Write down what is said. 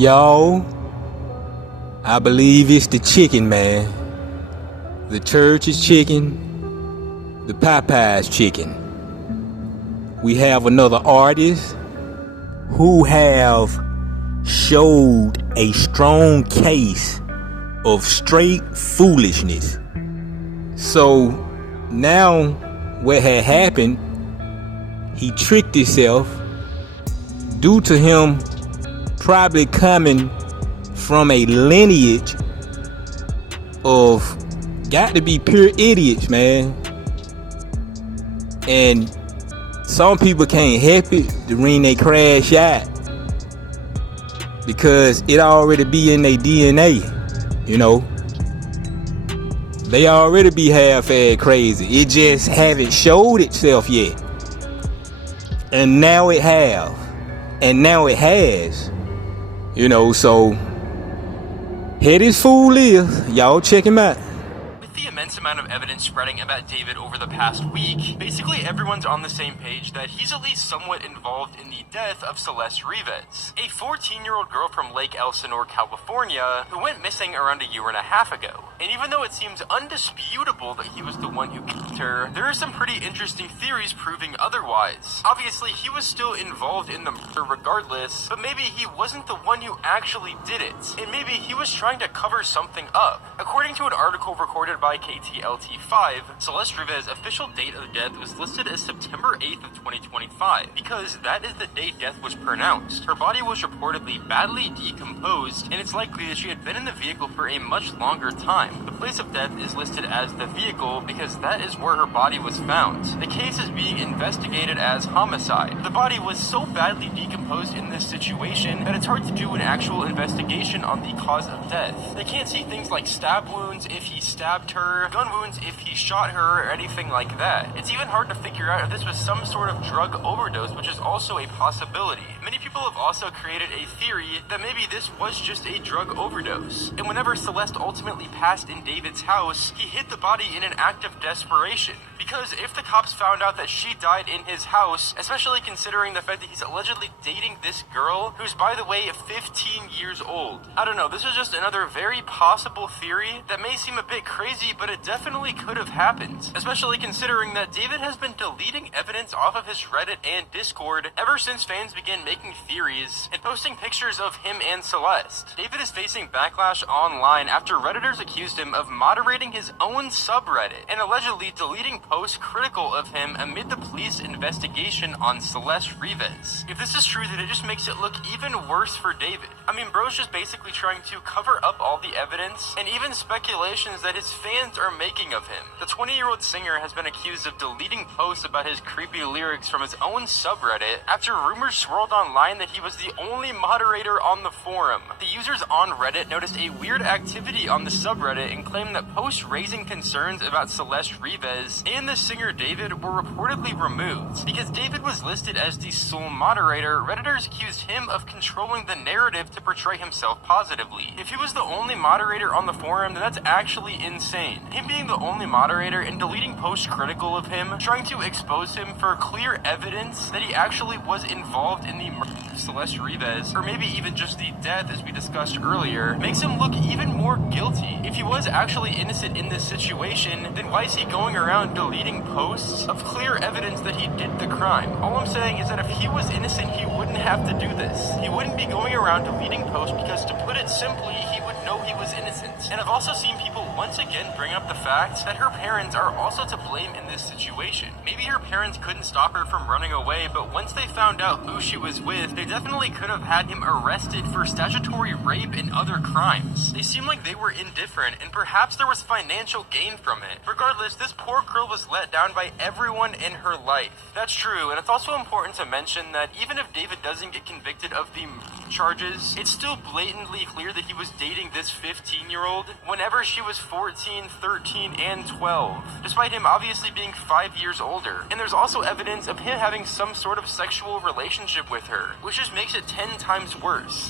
Y'all, I believe it's the chicken, man. The church is chicken. The Popeye's chicken. We have another artist who have showed a strong case of straight foolishness. So now what had happened, he tricked himself due to him probably coming from a lineage of got to be pure idiots, man. And some people can't help it to ring they crash out because it already be in their DNA, you know. They already be half-ass crazy. It just haven't showed itself yet. And now it have. And now it has. You know, so here this fool is. Y'all check him out. With the immense amount of evidence spreading about David over the past week, basically everyone's on the same page that he's at least somewhat involved in the death of Celeste Rivas, a 14-year-old girl from Lake Elsinore, California, who went missing around a year and a half ago. And even though it seems undisputable that he was the one who killed her, there are some pretty interesting theories proving otherwise. Obviously, he was still involved in the murder regardless, but maybe he wasn't the one who actually did it, and maybe he was trying to cover something up. According to an article recorded by KTLT5, Celeste Rivas' official date of death was listed as September 8th of 2025, because that is the day death was pronounced. Her body was reportedly badly decomposed, and it's likely that she had been in the vehicle for a much longer time. The place of death is listed as the vehicle because that is where her body was found. The case is being investigated as homicide. The body was so badly decomposed in this situation that it's hard to do an actual investigation on the cause of death. They can't see things like stab wounds if he stabbed her, gun wounds if he shot her, or anything like that. It's even hard to figure out if this was some sort of drug overdose, which is also a possibility. Many people have also created a theory that maybe this was just a drug overdose. And whenever Celeste ultimately passed in David's house, he hid the body in an act of desperation. Because if the cops found out that she died in his house, especially considering the fact that he's allegedly dating this girl, who's by the way 15 years old. I don't know, this is just another very possible theory that may seem a bit crazy, but it definitely could have happened. Especially considering that David has been deleting evidence off of his Reddit and Discord ever since fans began making theories and posting pictures of him and Celeste. David is facing backlash online after Redditors accused him of moderating his own subreddit and allegedly deleting posts critical of him amid the police investigation on Celeste Rivas. If this is true, then it just makes it look even worse for David. I mean, bro's just basically trying to cover up all the evidence and even speculations that his fans are making of him. The 20-year-old singer has been accused of deleting posts about his creepy lyrics from his own subreddit after rumors swirled online that he was the only moderator on the forum. The users on Reddit noticed a weird activity on the subreddit and claimed that posts raising concerns about Celeste Rivas and the singer David were reportedly removed. Because David was listed as the sole moderator, Redditors accused him of controlling the narrative to portray himself positively. If he was the only moderator on the forum, then that's actually insane. Him being the only moderator and deleting posts critical of him, trying to expose him for clear evidence that he actually was involved in the murder of Celeste Rivas, or maybe even just the death as we discussed earlier, makes him look even more guilty. If he was actually innocent in this situation, then why is he going around deleting posts of clear evidence that he did the crime? All I'm saying is that if he was innocent, he wouldn't have to do this. He wouldn't be going around deleting posts because, to put it simply, he would know he was innocent. And I've also seen people once again bring up the fact that her parents are also to blame in this situation. Maybe her parents couldn't stop her from running away, but once they found out who she was with, they definitely could have had him arrested for statutory rape and other crimes. They seem like they were indifferent, and perhaps there was financial gain from it. Regardless, this poor girl was let down by everyone in her life. That's true, and it's also important to mention that even if David doesn't get convicted of the charges, it's still blatantly clear that he was dating this 15-year-old whenever she was 14, 13, and 12, despite him obviously being 5 years older. And there's also evidence of him having some sort of sexual relationship with her, which just makes it 10 times worse.